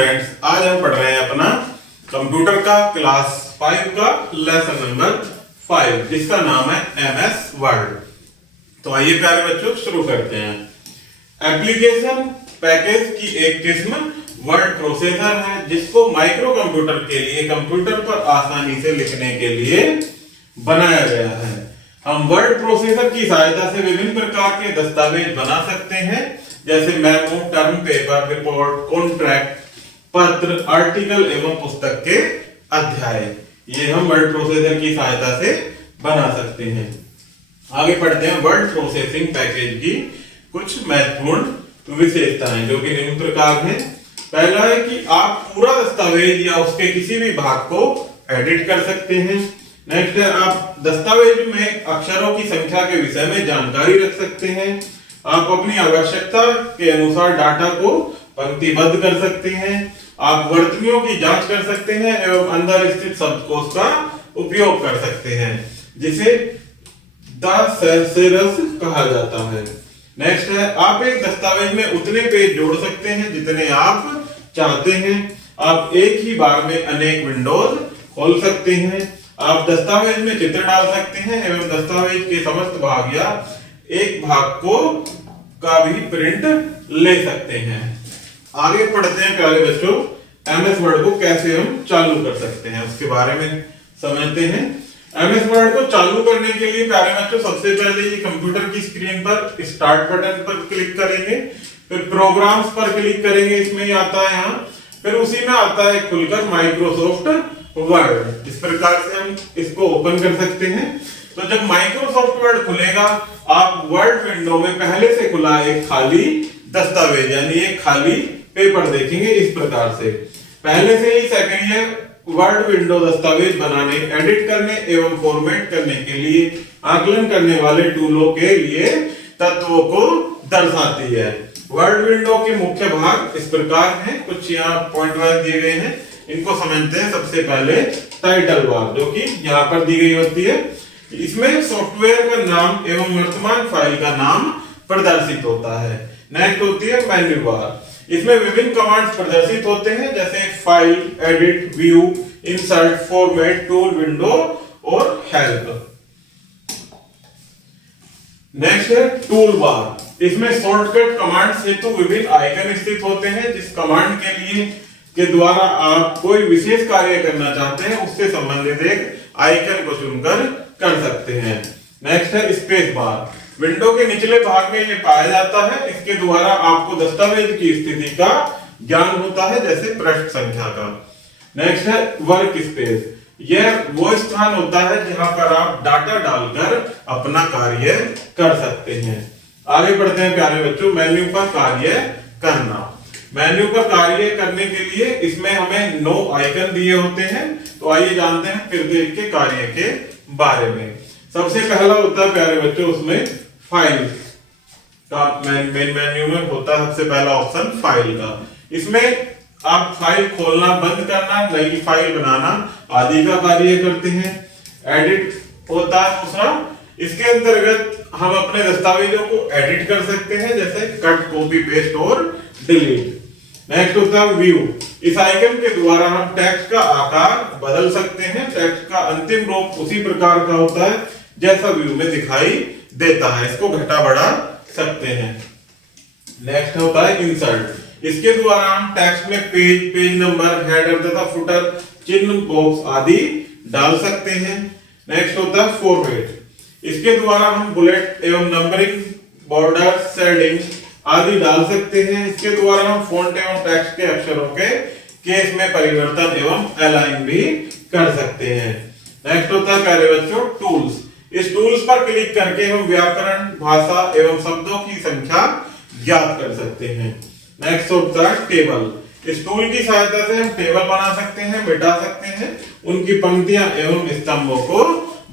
Students, आज हम पढ़ रहे हैं अपना कंप्यूटर का क्लास 5 का लेसन नंबर 5 जिसका नाम है एमएस वर्ड। तो आइए प्यारे बच्चों शुरू करते हैं। एप्लीकेशन पैकेज की एक किस्म वर्ड प्रोसेसर है जिसको माइक्रो कंप्यूटर के लिए कंप्यूटर पर आसानी से लिखने के लिए बनाया गया है। हम वर्ड प्रोसेसर की सहायता से विभिन्न प्रकार के दस्तावेज बना सकते हैं जैसे memo, term paper, report, contract, पत्र, आर्टिकल एवं पुस्तक के अध्याय। ये हम वर्ड प्रोसेसर की सहायता से बना सकते हैं। आगे पढ़ते हैं वर्ड प्रोसेसिंग पैकेज की कुछ महत्वपूर्ण विशेषताएं जो कि निम्न प्रकार हैं। पहला है कि आप पूरा दस्तावेज या उसके किसी भी भाग को एडिट कर सकते हैं। नेक्स्ट है आप दस्तावेज में अक्षरों की संख्या के विषय में जानकारी रख सकते हैं। आप अपनी आवश्यकता के अनुसार डाटा को पंक्तिबद्ध कर सकते हैं। आप वर्तनियों की जांच कर सकते हैं एवं अंदर स्थित शब्दकोश का उपयोग कर सकते हैं जिसे thesaurus कहा जाता है। नेक्स्ट है आप एक दस्तावेज में उतने पेज जोड़ सकते हैं जितने आप चाहते हैं। आप एक ही बार में अनेक विंडोज खोल सकते हैं। आप दस्तावेज में चित्र डाल सकते हैं एवं दस्तावेज के समस्त भाग या एक भाग का भी प्रिंट ले सकते हैं। आगे पढ़ते हैं प्यारे बच्चों, एमएस वर्ड को कैसे हम चालू कर सकते हैं उसके बारे में समझते हैं। एमएस वर्ड को चालू करने के लिए प्यारे बच्चों सबसे पहले ये कंप्यूटर की स्क्रीन पर स्टार्ट बटन पर क्लिक करेंगे, फिर प्रोग्राम्स पर क्लिक करेंगे, इसमें ही आता है यहाँ, फिर उसी में आता है खुलकर माइक्रोसॉफ्ट वर्ड। इस प्रकार से हम इसको ओपन कर सकते हैं। तो जब माइक्रोसॉफ्ट वर्ड खुलेगा आप वर्ड विंडो में पहले से खुला एक खाली दस्तावेज यानी एक खाली पेपर देखेंगे। इस प्रकार से पहले से ही सेकंड वर्ड विंडो दस्तावेज बनाने, एडिट करने एवं फॉर्मेट करने के लिए आकलन करने वाले टूलों के लिए तत्वों को दर्शाती है। वर्ड विंडो के मुख्य भाग इस प्रकार हैं, कुछ यहाँ पॉइंट वाइज दिए गए हैं, इनको समझते हैं। सबसे पहले टाइटल बार जो कि यहाँ पर दी गई होती है, इसमें सॉफ्टवेयर का नाम एवं वर्तमान फाइल का नाम प्रदर्शित होता है। नेक्स्ट होती है मेन्यू बार, इसमें विभिन्न कमांड्स प्रदर्शित होते हैं जैसे file, edit, view, insert, format, tool, window और हेल्प। नेक्स्ट है टूल बार, इसमें शॉर्टकट कमांड्स हेतु विभिन्न आइकन स्थित होते हैं जिस कमांड के द्वारा आप कोई विशेष कार्य करना चाहते हैं उससे संबंधित एक आइकन को चुनकर कर सकते हैं। नेक्स्ट है स्पेस बार, विंडो के निचले भाग में ये पाया जाता है, इसके द्वारा आपको दस्तावेज की स्थिति का ज्ञान होता है जैसे पृष्ठ संख्या का। नेक्स्ट है वर्क स्पेस, यह वो स्थान होता है जहां पर आप डाटा डालकर अपना कार्य कर सकते हैं। आगे बढ़ते हैं प्यारे बच्चों, मेन्यू पर कार्य करना। मेन्यू पर कार्य करने के लिए इसमें हमें 9 आइकन दिए होते हैं। तो आइए जानते हैं फिर के कार्य के बारे में। सबसे पहला होता है प्यारे बच्चों उसमें फाइल का, मेन मेन्यू में होता है सबसे पहला ऑप्शन फाइल का। इसमें आप फाइल खोलना, बंद करना, नई फाइल बनाना आदि का कार्य करते हैं। एडिट होता है दूसरा, इसके अंतर्गत हम अपने दस्तावेजों को एडिट कर सकते हैं जैसे कट, कॉपी, पेस्ट और डिलीट। नेक्स्ट होता है व्यू, इस आइकन के द्वारा हम टेक्स्ट का आकार बदल सकते हैं। टेक्स्ट का अंतिम रूप उसी प्रकार का होता है जैसा व्यू में दिखाई देता है, इसको घटा बढ़ा सकते हैं। नेक्स्ट होता है इंसर्ट, इसके द्वारा हम टेक्स्ट में पेज नंबर, हेडर तथा फुटर, चिन्ह, बॉक्स आदि डाल सकते हैं। नेक्स्ट होता है फॉर्मेट, इसके द्वारा हम बुलेट एवं नंबरिंग, बॉर्डर, शेडिंग आदि डाल सकते हैं। इसके द्वारा हम फॉन्ट एवं टेक्स्ट के अक्षरों के केस में परिवर्तन एवं अलाइन भी कर सकते हैं। नेक्स्ट होता है प्यारे बच्चों टूल्स, इस टूल्स पर क्लिक करके हम व्याकरण, भाषा एवं शब्दों की संख्या ज्ञात कर सकते हैं। नेक्स्ट होता है टेबल, इस टूल की सहायता से हम टेबल बना सकते हैं, मिटा सकते हैं, उनकी पंक्तियां एवं स्तंभों को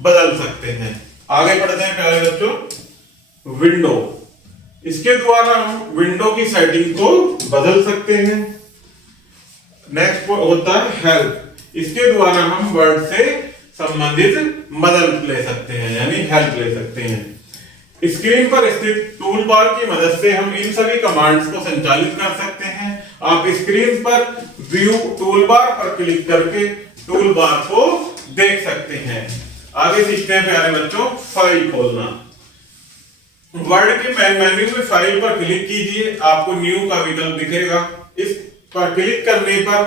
बदल सकते हैं। आगे बढ़ते हैं प्यारे बच्चों विंडो, इसके द्वारा हम विंडो की सेटिंग को बदल सकते हैं। नेक्स्ट होता है हेल्प, इसके द्वारा हम वर्ड से संबंधित मदद ले सकते हैं यानी हेल्प ले सकते हैं। स्क्रीन पर स्थित टूल बार की मदद से हम इन सभी कमांड्स को संचालित कर सकते हैं आप स्क्रीन पर व्यू टूलबार पर क्लिक करके टूलबार को देख सकते हैं। आगे सीखते हैं प्यारे बच्चों फाइल खोलना। वर्ड के मेन मेन्यू में फाइल पर क्लिक कीजिए, आपको न्यू का विकल्प दिखेगा। इस पर क्लिक करने पर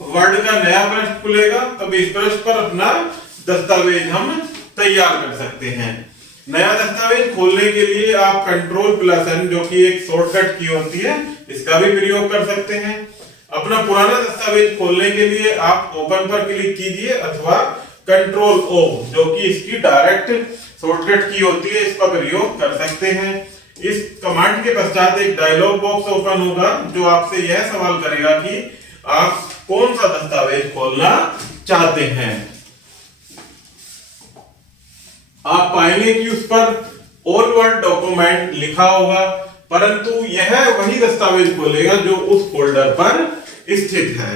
वर्ड का नया पृष्ठ खुलेगा, तब इस पृष्ठ पर अपना दस्तावेज हम तैयार कर सकते हैं। नया दस्तावेज खोलने के लिए आप Ctrl+N जो कि एक शॉर्टकट की होती है, इसका भी प्रयोग कर सकते हैं। अपना पुराना दस्तावेज खोलने के लिए आप ओपन पर क्लिक कीजिए अथवा Ctrl+O जो कि इसकी डायरेक्ट शॉर्टकट की होती है, इसका प्रयोग कर सकते हैं। इस कमांड के पश्चात एक डायलॉग बॉक्स ओपन होगा जो आपसे यह सवाल करेगा कि आप कौन सा दस्तावेज खोलना चाहते हैं। आप पाएंगे कि उस पर ऑल वर्ड डॉक्यूमेंट लिखा होगा, परंतु यह वही दस्तावेज खोलेगा जो उस फोल्डर पर स्थित है।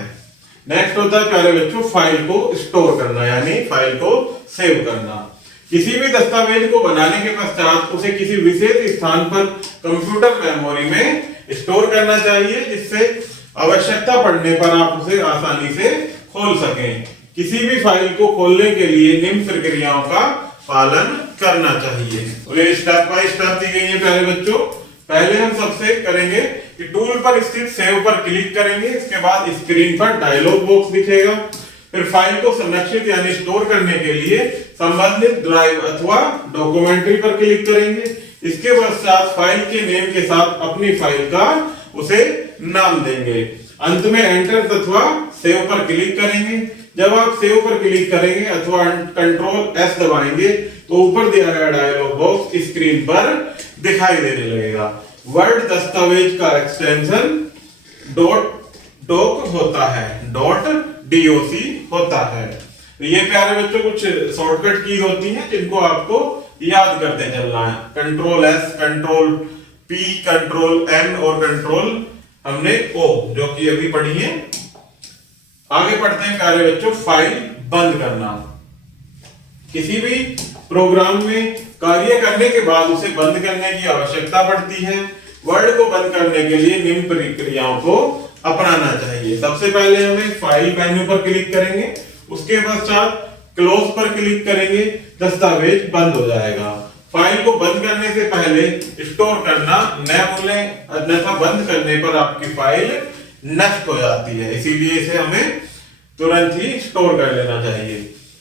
नेक्स्ट होता है प्यारे बच्चों फाइल को स्टोर करना, यानी फाइल को सेव करना। किसी भी दस्तावेज को बनाने के पश्चात उसे किसी विशेष स्थान पर कंप्यूटर मेमोरी में स्टोर करना चाहिए, जिससे आवश्यकता पड़ने पर आप उसे आसानी से खोल सकें। किसी भी फाइल को खोलने के लिए निम्न प्रक्रियाओं का पालन करना चाहिए। और ये स्टेप बाय स्टेप दी गई है प्यारे बच्चों। पहले हम सबसे करेंगे कि टूल पर स्थित सेव पर क्लिक करेंगे, इसके बाद स्क्रीन पर डायलॉग बॉक्स दिखेगा। फिर फाइल को संरक्षित यानी स्टोर करने के लिए संबंधित ड्राइव अथवा डॉक्यूमेंट्री पर क्लिक करेंगे। इसके पश्चात फाइल के नेम के साथ अपनी फाइल का उसे नाम देंगे। अंत में एंटर अथवा सेव पर क्लिक करेंगे। जब आप सेव पर क्लिक करेंगे अथवा Ctrl+S दबाएंगे तो ऊपर दिया गया डायलॉग बॉक्स स्क्रीन पर दिखाई देने लगेगा। वर्ड दस्तावेज का एक्सटेंशन .doc होता है, .doc होता है। तो ये प्यारे बच्चों कुछ शॉर्टकट कीज होती हैं जिनको आपको याद करते चलना है। Ctrl+S, Ctrl+P, Ctrl+N और Ctrl+O जो कि अभी पढ़ी है। आगे पढ़ते हैं प्यारे बच्चों फाइल बंद करना। किसी भी प्रोग्राम में कार्य करने के बाद उसे बंद करने की आवश्यकता पड़ती है। वर्ड को बंद करने के लिए निम्न प्रक्रियाओं को अपनाना चाहिए। सबसे पहले हमें फाइल मेन्यू पर क्लिक करेंगे, उसके पश्चात क्लोज पर क्लिक करेंगे, दस्तावेज बंद हो जाएगा। फाइल को बंद करने से पहले स्टोर करना न भूलें, अन्यथा बंद करने पर आपकी फाइल नष्ट हो जाती है, इसीलिए इसे हमें तुरंत ही स्टोर कर लेना चाहिए।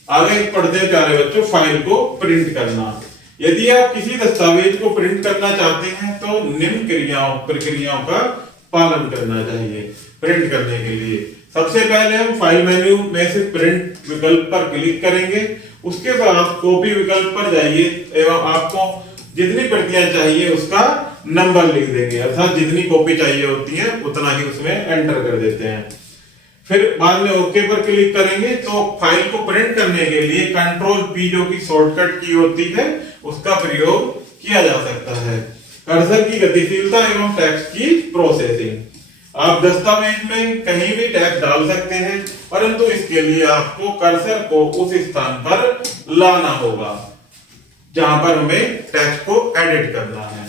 आगे पढ़ते हैं प्यारे बच्चों फाइल को प्रिंट करना। यदि आप किसी दस्तावेज को प्रिंट करना चाहते हैं तो निम्न प्रक्रियाओं का पालन करना चाहिए। प्रिंट करने के लिए सबसे पहले हम फाइल मेन्यू में से प्रिंट विकल्प पर क्लिक करेंगे, उसके बाद कॉपी विकल्प पर जाइए एवं आपको जितनी प्रतियां चाहिए उसका नंबर लिख देंगे, अर्थात जितनी कॉपी चाहिए होती है उतना ही उसमें एंटर कर देते हैं। फिर बाद में ओके पर क्लिक करेंगे तो फाइल को प्रिंट करने के लिए Ctrl+P जो कि शॉर्टकट की होती है उसका प्रयोग किया जा सकता है। कर्सर की गतिशीलता एवं टेक्स्ट की प्रोसेसिंग। आप दस्तावेज में कहीं भी टेक्स्ट डाल सकते हैं, परंतु इसके लिए आपको कर्सर को उस स्थान पर लाना होगा जहां पर हमें टेक्स्ट को एडिट करना है।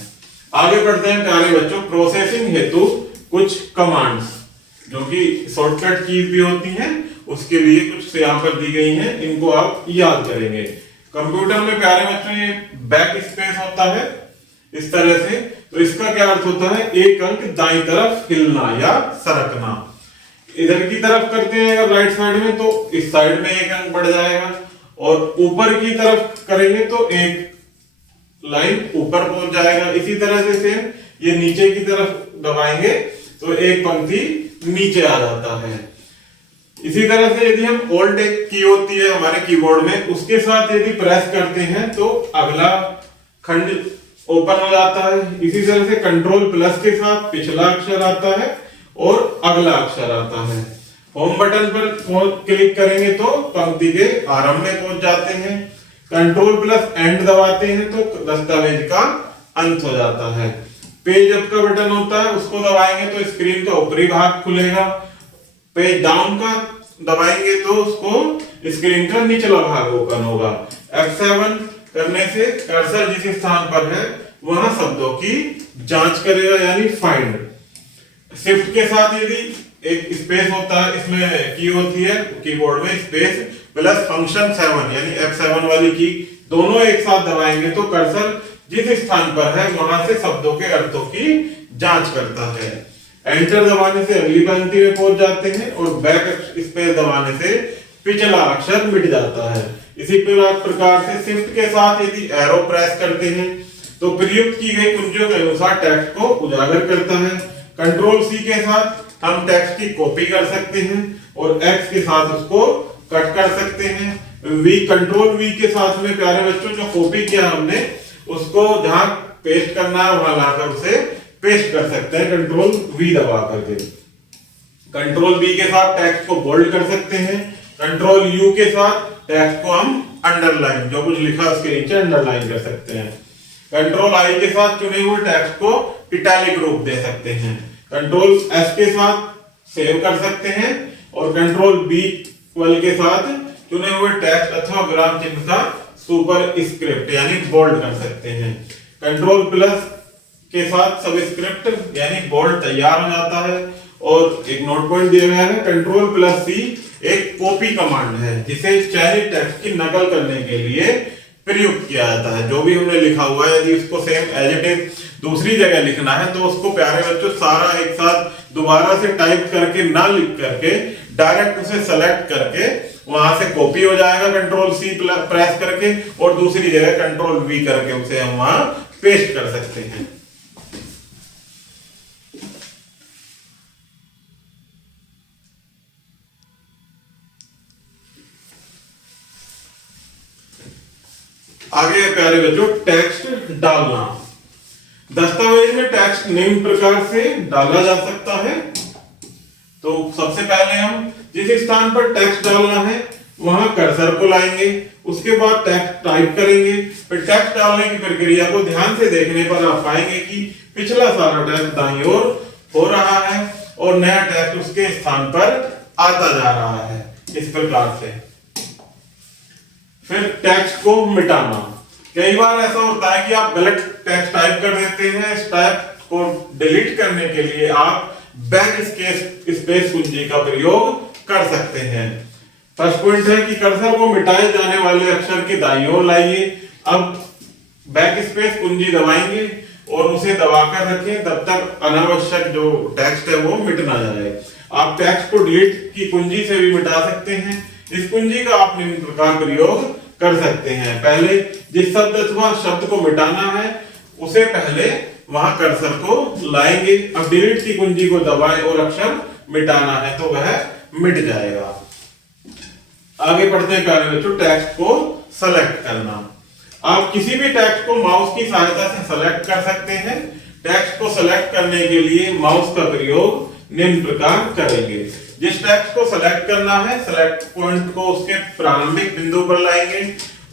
आगे बढ़ते हैं प्यारे बच्चों प्रोसेसिंग हेतु कुछ कमांड्स जो कि शॉर्टकट की भी होती हैं, उसके लिए कुछ यहाँ पर दी गई हैं, इनको आप याद करेंगे। कंप्यूटर में प्यारे बच्चों ये बैक स्पेस होता है इस तरह से, तो इसका क्या अर्थ होता है, एक अंक दाईं तरफ हिलना या सरकना। इधर की तरफ करते हैं अगर राइट साइड में तो इस साइड में एक अंक बढ़ जाएगा, और ऊपर की तरफ करेंगे तो एक लाइन ऊपर पहुंच जाएगा। इसी तरह से सेम ये नीचे की तरफ दबाएंगे तो एक पंक्ति नीचे आ जाता है। इसी तरह से यदि हम ऑल्ट की होती है हमारे कीबोर्ड में, उसके साथ यदि प्रेस करते हैं तो अगला खंड ओपन हो जाता है। इसी तरह से Ctrl+ के साथ पिछला अक्षर आता है और अगला अक्षर आता है। होम बटन पर क्लिक करेंगे तो पंक्ति के आरंभ में पहुंच जाते हैं। Ctrl+End दबाते हैं तो दस्तावेज का अंत हो जाता है। पेज अप का बटन होता है, उसको दबाएंगे तो स्क्रीन का ऊपरी भाग खुलेगा। पेज डाउन का दबाएंगे तो उसको स्क्रीन का निचला भाग ओपन होगा। F7 करने से कर्सर जिस स्थान पर है वहां शब्दों की जांच करेगा यानी फाइंड। शिफ्ट के साथ यदि एक स्पेस होता है, इसमें की होती है कीबोर्ड में स्पेस प्लस फंक्शन 7 यानी F7 वाली की, दोनों एक साथ दबाएंगे तो कर्सर जिस स्थान पर है वहां से शब्दों के अर्थों की जांच करता है। एंटर दबाने से अगली पंक्ति में पहुंच जाते हैं और बैक स्पेस दबाने से पिछला अक्षर मिट जाता है। इसी प्रकार से शिफ्ट के साथ यदि एरो प्रेस करते हैं तो प्रयुक्त की गई कुंजियों के अनुसार टेक्स्ट को उजागर करता है। कंट्रोल सी के साथ हम टेक्स्ट की कॉपी कर सकते हैं और एक्स के साथ उसको कट कर सकते हैं। कंट्रोल वी के साथ में प्यारे बच्चों जो कॉपी किया हमने उसको जहां पेस्ट करना है वहां लाकर उसे पेस्ट कर सकते हैं कंट्रोल वी दबा करके। कंट्रोल बी के साथ टेक्स्ट को बोल्ड कर सकते हैं। कंट्रोल यू के साथ टेक्स्ट को हम अंडरलाइन, जो कुछ लिखा उसके नीचे अंडरलाइन कर सकते हैं। कंट्रोल आई के साथ चुने हुए टेक्स्ट को इटैलिक रूप दे सकते हैं। कंट्रोल एस के साथ सेव कर सकते हैं और कंट्रोल बी वाले के साथ चुने हुए टेक्स्ट अथवा विराम चिन्ह का सुपर स्क्रिप्ट यानी बोल्ड कर सकते हैं। कंट्रोल प्लस के साथ सब स्क्रिप्ट यानी बोल्ड तैयार हो जाता है। और एक नोट पॉइंट दिया गया है, कंट्रोल प्लस सी एक कॉपी कमांड है जिसे चयनित टेक्स्ट की नकल करने के लिए प्रयुक्त किया जाता है। जो भी हमने लिखा हुआ है यदि उसको सेम एज इट इज दूसरी जगह लिखना है तो उसको प्यारे बच्चों सारा एक साथ दोबारा से टाइप करके ना लिख करके डायरेक्ट उसे सेलेक्ट करके वहां से कॉपी हो जाएगा कंट्रोल सी प्रेस करके और दूसरी जगह कंट्रोल वी करके उसे हम वहां पेस्ट कर सकते हैं। आगे प्यारे बच्चों टेक्स्ट डालना। दस्तावेज में टेक्स्ट निम्न प्रकार से डाला जा सकता है। तो सबसे पहले हम जिस स्थान पर टेक्स्ट डालना है वहां कर्सर को लाएंगे, उसके बाद टेक्स्ट टाइप करेंगे। फिर टेक्स्ट डालने की प्रक्रिया को ध्यान से देखने पर आप पाएंगे कि पिछला सारा टेक्स्ट दाईं ओर हो रहा है और नया टेक्स्ट उसके स्थान पर आता जा रहा है इस प्रकार से। फिर टेक्स्ट को मिटाना। कई बार ऐसा होता है कि आप गलत टेक्स्ट टाइप कर देते हैं। इस टाइप को डिलीट करने के लिए आप बैक स्पेस कुंजी का प्रयोग कर सकते हैं। फर्स्ट पॉइंट है कि कर्सर को मिटाए जाने वाले अक्षर की दाईं ओर लाइए। अब बैक स्पेस कुंजी दबाएंगे और उसे दबाकर रखें तब तक अनावश्यक जो टेक्स्ट है वो मिट ना जाए। आप टेक्स्ट को डिलीट की कुंजी से भी मिटा सकते हैं। इस कुंजी का आप निम्न प्रकार प्रयोग कर सकते हैं। पहले जिस शब्द अथवा शब्द को मिटाना है उसे पहले वहां कर्सर को लाएंगे। अब डिलीट की कुंजी को दबाएं और अक्षर मिटाना है तो वह मिट जाएगा। आगे बढ़ते हैं प्यारे बच्चों, टेक्स्ट को सेलेक्ट करना। आप किसी भी टेक्स्ट को माउस की सहायता से सेलेक्ट कर सकते हैं। टेक्स्ट को सेलेक्ट करने के लिए माउस का प्रयोग निम्न प्रकार करेंगे। जिस टेक्स्ट को सेलेक्ट करना है सेलेक्ट पॉइंट को उसके प्रारंभिक बिंदु पर लाएंगे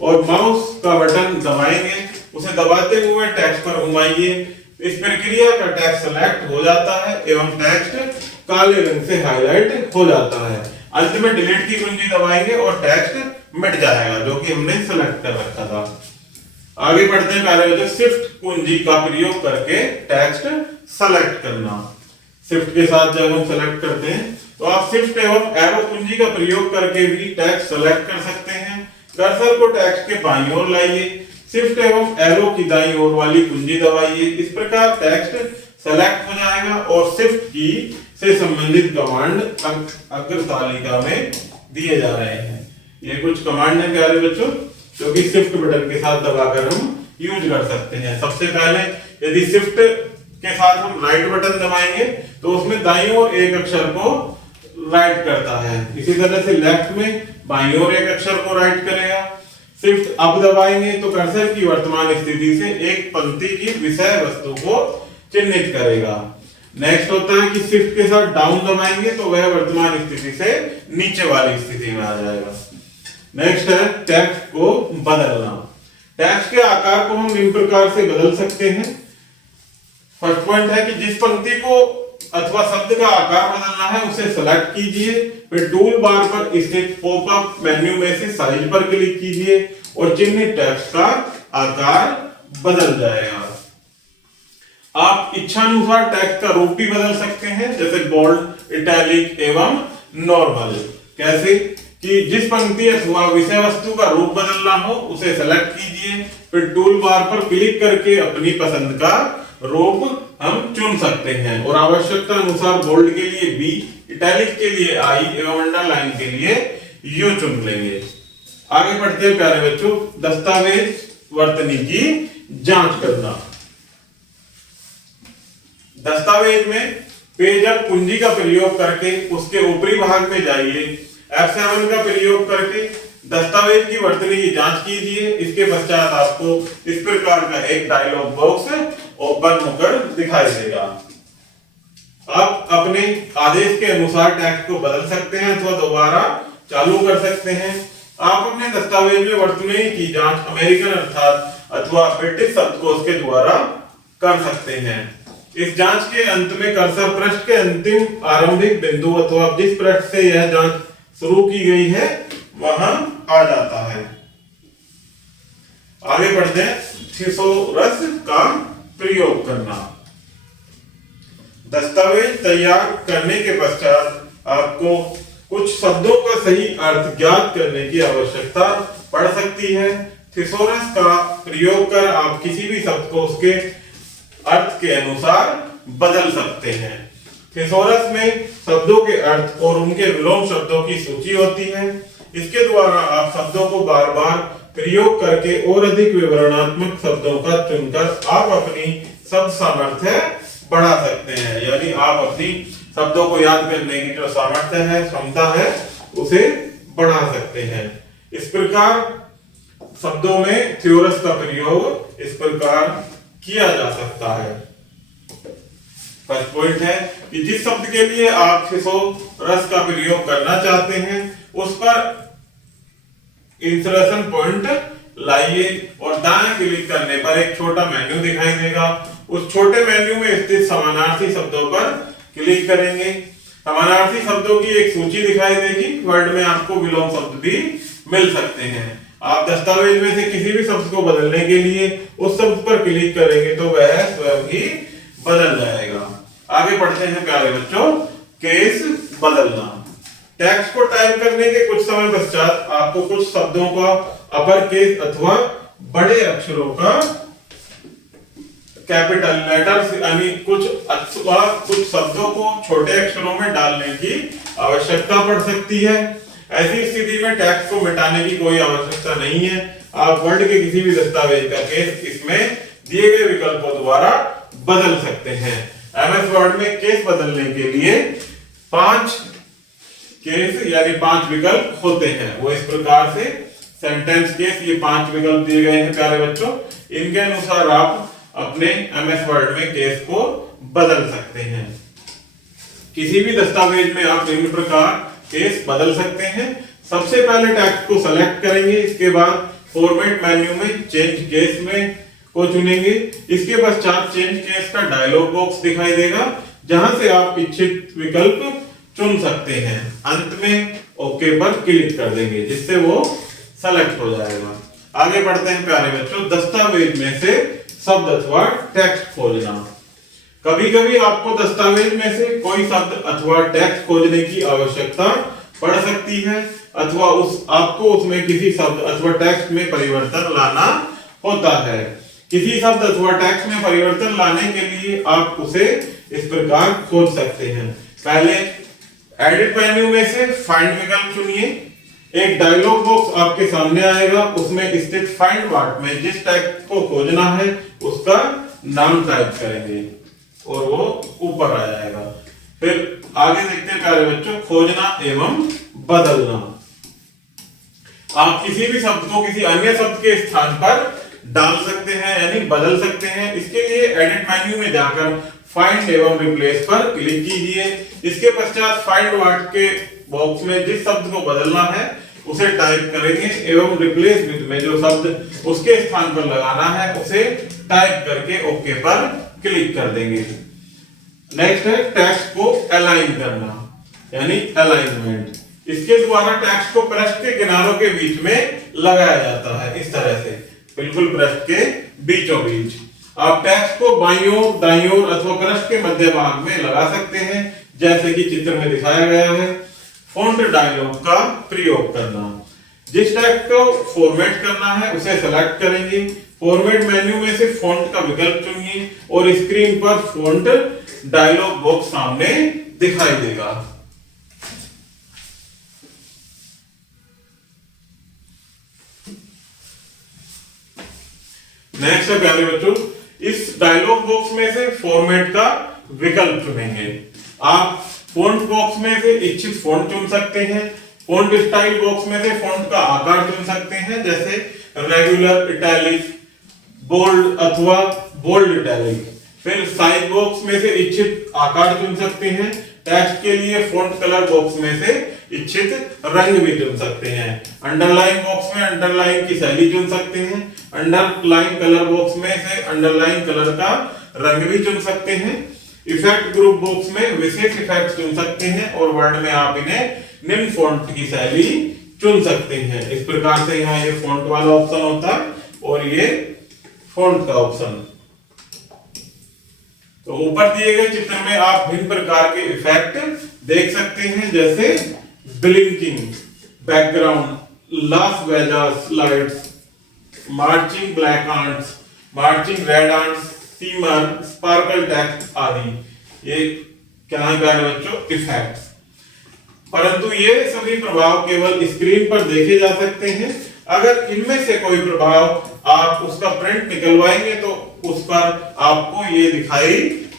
और माउस का बटन दबाएंगे। उसे दबाते हुए टेक्स्ट पर घुमाइए। इस प्रक्रिया का टेक्स्ट सेलेक्ट हो जाता है एवं टेक्स्ट काले रंग से हाईलाइट हो जाता है। अंत में डिलीट की कुंजी दबाएंगे और टेक्स्ट मिट जाएगा जो कि हमने सेलेक्ट कर रखा था। आगे बढ़ते हैं प्यारे बच्चों, शिफ्ट कुंजी का प्रयोग करके टेक्स्ट सेलेक्ट करना। शिफ्ट के साथ जब हम सेलेक्ट करते हैं तो आप शिफ्ट एवं एरो कुंजी का प्रयोग करके भी टेक्स्ट सेलेक्ट कर सकते हैं। कर्सर को टेक्स्ट के बाईं ओर लाइए, शिफ्ट एवं एरो की दाईं ओर वाली कुंजी दबाइए। इस प्रकार टेक्स्ट सेलेक्ट हो जाएगा और शिफ्ट की से संबंधित कमांड अग्र तालिका में दिए जा रहे हैं। ये कुछ कमांड है प्यारे बच्चों जो कि शिफ्ट बटन के साथ दबाकर हम यूज कर सकते हैं। सबसे पहले यदि शिफ्ट के साथ हम राइट बटन दबाएंगे तो उसमें दाईं ओर एक अक्षर को राइट करता है। इसी तरह से लेफ्ट में बाईं ओर एक अक्षर को राइट करेगा। शिफ्ट अप दबाएंगे तो कर्सर की वर्तमान स्थिति से एक पंक्ति की विषय वस्तु को चिन्हित करेगा। नेक्स्ट होता है कि शिफ्ट के साथ डाउन दबाएंगे तो वह वर्तमान स्थिति से नीचे वाली स्थिति में आ जाएगा। नेक्स्ट है टेक्स्ट को बदलना। टेक्स्ट के आकार को हम निम्न प्रकार से बदल सकते हैं। फर्स्ट पॉइंट है कि जिस पंक्ति को अथवा शब्द का आकार बदलना है उसे सेलेक्ट कीजिए। फिर टूल बार पर स्थित पॉपअप मेन्यू में से साइज पर क्लिक कीजिए और चिन्हित टेक्स्ट का आकार बदल जाएगा। आप इच्छानुसार टेक्स्ट का रूप भी बदल सकते हैं, जैसे बोल्ड, इटैलिक एवं नॉर्मल। कैसे कि जिस पंक्ति अथवा विषय वस्तु का रूप बदलना हो उसे सेलेक्ट कीजिए, फिर टूल बार पर क्लिक करके अपनी पसंद का रूप हम चुन सकते हैं और आवश्यकता अनुसार बोल्ड के लिए बी, इटैलिक के लिए आई एवं अंडरलाइन के लिए यू चुन लेंगे। आगे बढ़ते हैं प्यारे बच्चों, दस्तावेज वर्तनी की जांच करना। दस्तावेज में पेज अप कुंजी का प्रयोग करके उसके ऊपरी भाग में जाइए, F7 का प्रयोग करके दस्तावेज की वर्तनी की जांच कीजिए। इसके पश्चात आपको इस प्रकार का एक डायलॉग बॉक्स ओपन होकर दिखाई देगा। आप अपने आदेश के अनुसार टेक्स्ट को बदल सकते हैं अथवा दोबारा चालू कर सकते हैं। आप अपने दस्तावेज में वर्तनी की जांच अमेरिकन अर्थात अथवा ब्रिटिश शब्दकोश के द्वारा कर सकते हैं। इस जांच के अंत में कर्सर पृष्ठ के अंतिम आरंभिक बिंदु अथवा जिस पृष्ठ से यह जांच शुरू की गई है वहां आ जाता है। आगे बढ़ते हैं, थिसोरस का प्रयोग करना। दस्तावेज तैयार करने के पश्चात आपको कुछ शब्दों का सही अर्थ ज्ञात करने की आवश्यकता पड़ सकती है। थिसोरस का प्रयोग कर आप किसी भी शब्द को उसके अर्थ के अनुसार बदल सकते हैं। थिसोरस में शब्दों के अर्थ और उनके विलोम शब्दों की सूची होती है। इसके द्वारा आप शब्दों को बार बार प्रयोग करके और अधिक विवरणात्मक शब्दों का चुनकर आप अपनी शब्द सामर्थ्य बढ़ा सकते हैं, यानी आप अपनी शब्दों को याद करने की जो सामर्थ्य है, क्षमता है, उसे बढ़ा सकते हैं। इस प्रकार शब्दों में थिसोरस का प्रयोग इस प्रकार किया जा सकता है। फर्स्ट पॉइंट है कि जिस शब्द के लिए आप थिसोरस का प्रयोग करना चाहते हैं उस पर इंसर्शन पॉइंट लाइए और दाएं क्लिक करने पर एक छोटा मेन्यू दिखाई देगा। उस छोटे मेन्यू में स्थित समानार्थी शब्दों पर क्लिक करेंगे। समानार्थी शब्दों की एक सूची दिखाई देगी। वर्ड में आपको विलोम शब्द भी मिल सकते हैं। आप दस्तावेज में से किसी भी शब्द को बदलने के लिए उस शब्द पर क्लिक करेंगे तो वह स्वयं ही बदल जाएगा। आगे बढ़ते हैं प्यारे बच्चों, केस बदलना। टेक्स्ट को टाइप करने के कुछ समय पश्चात आपको कुछ शब्दों का अपर केस अथवा बड़े अक्षरों का कैपिटल लेटर्स यानी कुछ शब्दों को छोटे अक्षरों में डालने की आवश्यकता पड़ सकती है। ऐसी स्थिति में टेक्स्ट को मिटाने की कोई आवश्यकता नहीं है। आप वर्ड के किसी भी दस्तावेज का केस इसमें दिए गए विकल्पों द्वारा बदल सकते हैं। एमएस वर्ड में केस बदलने के लिए 5 केस यानी 5 विकल्प होते हैं। वो इस प्रकार से सेंटेंस केस, ये 5 विकल्प दिए गए हैं प्यारे बच्चों। इनके अनुसार आप अपने एमएस वर्ड में केस को बदल सकते हैं। किसी भी दस्तावेज में आप निम्न प्रकार केस बदल सकते हैं। सबसे पहले टेक्स्ट को सेलेक्ट करेंगे, इसके बाद फॉर्मेट मेन्यू में चेंज केस में को चुनेंगे। इसके पश्चात चेंज केस का डायलॉग बॉक्स दिखाई देगा जहां से आप इच्छित विकल्प चुन सकते हैं। अंत में ओके पर क्लिक कर देंगे जिससे वो सेलेक्ट हो जाएगा। आगे बढ़ते हैं प्यारे बच्चों, दस्तावेज में से शब्द अथवा टेक्स्ट खोजना। कभी-कभी आपको दस्तावेज में से कोई शब्द अथवा टेक्स्ट खोजने की आवश्यकता पड़ सकती है अथवा आपको उसमें किसी शब्द अथवा टेक्स्ट में परिवर्तन लाना होता है। किसी शब्द अथवा टेक्स्ट में परिवर्तन लाने के लिए आप उसे इस प्रकार खोज सकते हैं। पहले एडिट मेन्यू में से फाइंड विकल्प चुनिए। एक डायलॉग बॉक्स आपके सामने आएगा, उसमें स्थित फाइंड वर्ड में जिस टेक्स्ट को खोजना है उसका नाम टाइप करेंगे और वो ऊपर आ जाएगा। फिर आगे देखते हैं प्यारे बच्चों, खोजना एवं बदलना। आप किसी भी शब्द को किसी अन्य शब्द के स्थान पर डाल सकते हैं यानी बदल सकते हैं। इसके लिए एडिट मेन्यू में जाकर फाइंड एवं रिप्लेस पर क्लिक कीजिए। इसके पश्चात फाइंड वर्ड के बॉक्स में जिस शब्द को बदलना है उसे टाइप करेंगे एवं रिप्लेस विद में जो शब्द उसके स्थान पर लगाना है उसे टाइप करके ओके पर क्लिक कर देंगे। नेक्स्ट है टेक्स्ट को अलाइन करना यानी अलाइनमेंट। इसके द्वारा टेक्स्ट को पृष्ठ के किनारों के बीच में लगाया जाता है, इस तरह से बिल्कुल पृष्ठ के बीचों बीच। आप टेक्स्ट को बाईं ओर, दाईं ओर अथवा पृष्ठ के मध्य भाग में लगा सकते हैं, जैसे कि चित्र में दिखाया गया है। फॉन्ट डायलॉग का प्रयोग करना, जिस टेक्स्ट को फॉर्मेट करना है उसे सेलेक्ट करेंगे, फॉर्मेट मेन्यू में से फॉन्ट का विकल्प चुनिए और स्क्रीन पर फॉन्ट डायलॉग बॉक्स सामने दिखाई देगा। नेक्स्ट है प्यारे बच्चों, इस डायलॉग बॉक्स में से फॉर्मेट का विकल्प चुनेंगे। आप फॉन्ट बॉक्स में से इच्छित फॉन्ट चुन सकते हैं, फॉन्ट स्टाइल बॉक्स में से फॉन्ट का आकार चुन सकते हैं, जैसे रेगुलर, इटैलिक, बोल्ड अथवा बोल्ड इटैलिक। फिर साइज बॉक्स में से इच्छित आकार चुन सकते हैं। टेक्स्ट के लिए फॉन्ट कलर बॉक्स में से इच्छित रंग भी चुन सकते हैं। अंडरलाइन बॉक्स में अंडरलाइन की शैली चुन सकते हैं। अंडरलाइन कलर बॉक्स में से अंडरलाइन कलर का रंग भी चुन सकते हैं। इफेक्ट ग्रुप बॉक्स में विशेष इफेक्ट चुन सकते हैं और वर्ड में आप इन्हें निम्न फॉन्ट की शैली चुन सकते हैं। इस प्रकार से यहाँ ये फॉन्ट वाला ऑप्शन होता है और ये फॉन्ट का ऑप्शन। तो ऊपर दिए गए चित्र में आप भिन्न प्रकार के इफेक्ट देख सकते हैं, जैसे blinking background, Las Vegas lights, marching black ants, marching red ants, shimmer, sparkle text आदि। ये क्या है प्यारे बच्चों, इफेक्ट्स। परंतु ये सभी प्रभाव केवल स्क्रीन पर देखे जा सकते हैं। अगर इनमें से कोई प्रभाव आप उसका प्रिंट निकलवाएंगे तो उस पर आपको ये दिखाई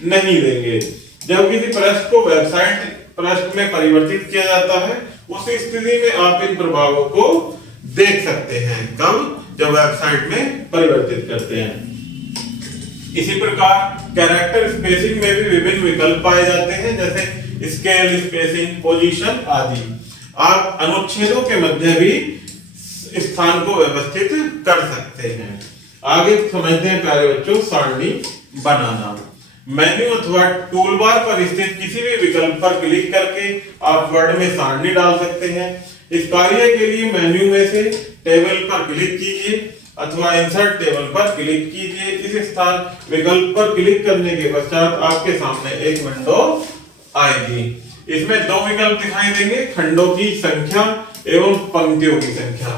नहीं देंगे। जब किसी पृष्ठ को वेबसाइट पृष्ठ में परिवर्तित किया जाता है, उस स्थिति में आप इन प्रभावों को देख सकते हैं। कब? जब वेबसाइट में परिवर्तित करते हैं। इसी प्रकार कैरेक्टर स्पेसिंग में भी विभिन्न विकल्प पाए जाते हैं, जैसे स्केल, स्पेसिंग, पोजीशन आदि। आप अनुच्छेदों के मध्य भी स्थान को व्यवस्थित कर सकते हैं। आगे समझते हैं प्यारे बच्चों, सारणी बनाना। मेन्यू अथवा टूलबार पर स्थित किसी भी विकल्प पर क्लिक करके आप वर्ड में सारणी डाल सकते हैं। इस कार्य के लिए मेन्यू में से टेबल पर क्लिक कीजिए अथवा इंसर्ट टेबल पर क्लिक कीजिए। इस स्थान विकल्प पर क्लिक करने के पश्चात आपके सामने एक विंडो आएगी। इसमें दो विकल्प दिखाई देंगे, खंडों की संख्या एवं पंक्तियों की संख्या,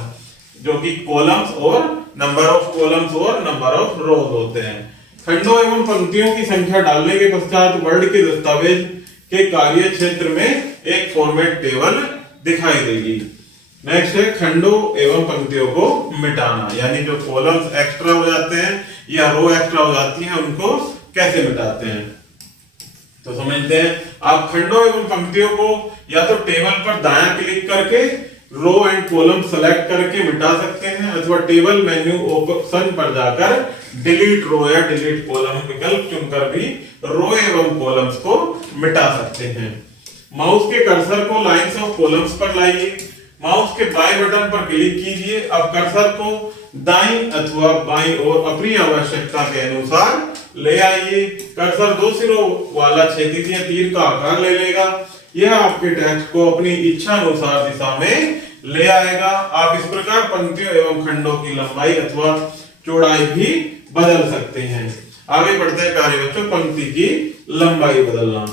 जो कि कॉलम्स और नंबर ऑफ कॉलम्स और नंबर ऑफ रोज होते हैं। खंडों एवं पंक्तियों की संख्या डालने के पश्चात वर्ड के दस्तावेज के कार्य क्षेत्र में एक फॉर्मेट टेबल दिखाई देगी। नेक्स्ट है खंडों एवं पंक्तियों को मिटाना, यानी जो कॉलम्स एक्स्ट्रा हो जाते हैं या रो एक्स्ट्रा हो जाती हैं उनको कैसे मिटाते हैं। तो समझते हैं, आप खंडों एवं पंक्तियों को या तो टेबल पर दायां क्लिक करके रो एंड कॉलम सेलेक्ट करके मिटा सकते हैं अथवा टेबल मेन्यू ऑप्शन पर जाकर डिलीट रो या डिलीट कॉलम विकल्प चुनकर भी रो एवं कॉलम्स को मिटा सकते हैं। माउस के कर्सर को लाइंस ऑफ कॉलम्स पर लाइए, माउस के बाएं बटन पर क्लिक कीजिए। अब कर्सर को दाईं अथवा बाईं ओर अपनी आवश्यकता के अनुसार ले आइए। कर्सर दो सिरों वाला क्षैतिज तीर का आकार ले लेगा। यह आपके टेक्स्ट को अपनी इच्छा अनुसार दिशा में ले आएगा। आप इस प्रकार पंक्तियों एवं खंडों की लंबाई अथवा चौड़ाई भी बदल सकते हैं। आगे बढ़ते हैं प्यारे बच्चों, पंक्ति की लंबाई बदलना।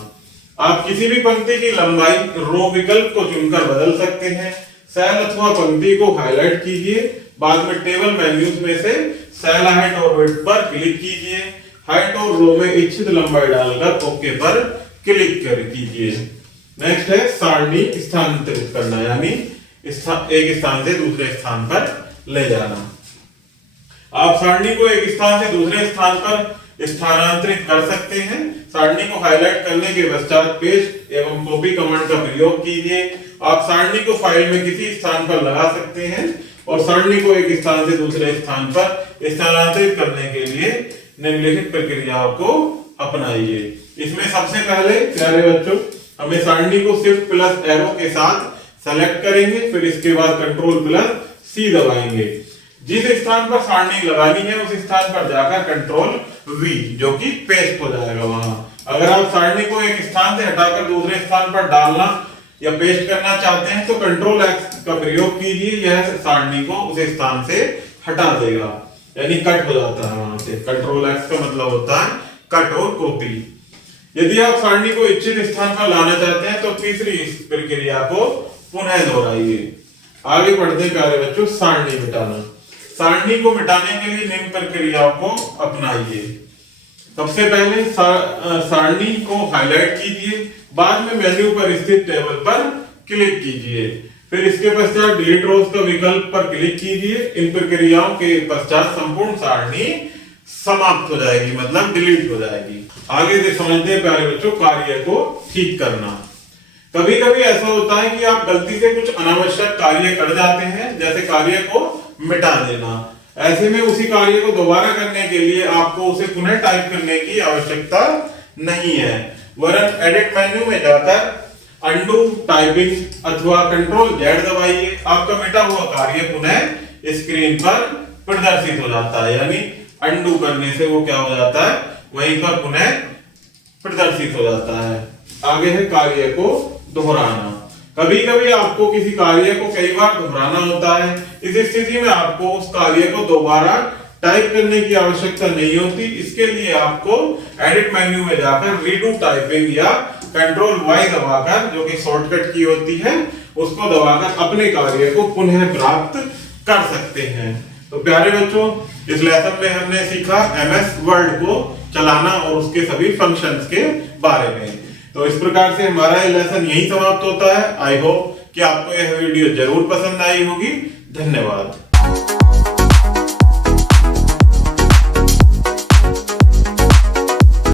आप किसी भी पंक्ति की लंबाई रो विकल्प को चुनकर बदल सकते हैं। सेल अथवा पंक्ति को हाईलाइट कीजिए, बाद में टेबल मेन्यूज में से सेल हाइट और विड्थ पर क्लिक कीजिए। हाइट और रो में इच्छित लंबाई डालकर ओके पर क्लिक कर कीजिए। नेक्स्ट है सारणी स्थानांतरित करना, यानी एक स्थान से दूसरे स्थान पर ले जाना। आप सारणी को एक स्थान से दूसरे स्थान पर स्थानांतरित कर सकते हैं। सारणी को हाईलाइट करने के पश्चात पेस्ट एवं कॉपी कमांड का प्रयोग कीजिए। आप सारणी को फाइल में किसी स्थान पर लगा सकते हैं और सारणी को एक स्थान से दूसरे स्थान पर स्थानांतरित करने के लिए निम्नलिखित प्रक्रियाओं को अपनाइए। इसमें सबसे पहले प्यारे बच्चों, हमें सारणी को शिफ्ट प्लस एरो के साथ सेलेक्ट करेंगे, फिर इसके बाद कंट्रोल प्लस सी दबाएंगे। जिस स्थान पर सारणी लगानी है उस स्थान पर जाकर कंट्रोल वी, जो कि पेस्ट हो जाएगा वहां। अगर आप सारणी को एक स्थान से हटाकर दूसरे स्थान पर डालना या पेस्ट करना चाहते हैं तो कंट्रोल एक्स का प्रयोग कीजिए, यह सारणी को उस स्थान से हटा देगा। यानी कट हो जाता है वहां से। कंट्रोल एक्स का मतलब होता है कट और कॉपी। यदि आप सारणी को इच्छित स्थान पर लाना चाहते हैं तो तीसरी इस प्रक्रिया को पुनः दोहराइए। आगे बढ़ते हैं प्यारे बच्चों, सारणी मिटाना। सारणी को मिटाने के लिए निम्न प्रक्रियाओं को अपनाइए। सबसे पहले सारणी को हाईलाइट कीजिए, बाद में मेन्यू पर स्थित टेबल पर क्लिक कीजिए, फिर इसके पश्चात डिलीट रोज का विकल्प पर क्लिक कीजिए। इन प्रक्रियाओं के पश्चात संपूर्ण सारणी समाप्त हो जाएगी, मतलब डिलीट हो जाएगी। आगे से समझते हैं प्यारे बच्चों, कार्य को ठीक करना। कभी कभी ऐसा होता है कि आप गलती से कुछ अनावश्यक कार्य कर जाते हैं, जैसे कार्य को मिटा देना। ऐसे में उसी कार्य को दोबारा करने के लिए आपको उसे पुनः टाइप करने की आवश्यकता नहीं है, वरन एडिट मेन्यू में जाकर अंडू टाइपिंग अथवा कंट्रोल जेड दबाइए। आपका मिटा हुआ कार्य पुनः स्क्रीन पर प्रदर्शित हो जाता है, यानी अंडू करने से वो क्या हो जाता है, वहीं पर पुनः प्रदर्शित हो जाता है। आगे है कार्य को दोहराना। कभी कभी आपको किसी कार्य को कई बार दोहराना होता है। इस स्थिति में आपको उस कार्य को दोबारा टाइप करने की आवश्यकता नहीं होती। इसके लिए आपको एडिट मेन्यू में जाकर रीडू टाइपिंग या कंट्रोल वाई दबाकर, जो कि शॉर्टकट की होती है, उसको दबाकर अपने कार्य को पुनः प्राप्त कर सकते हैं। तो प्यारे बच्चों, इस लेसन में हमने सीखा एमएस वर्ड को चलाना और उसके सभी फंक्शंस के बारे में। तो इस प्रकार से हमारा ये लेसन यही समाप्त होता है। आई होप कि आपको यह वीडियो जरूर पसंद आई होगी। धन्यवाद।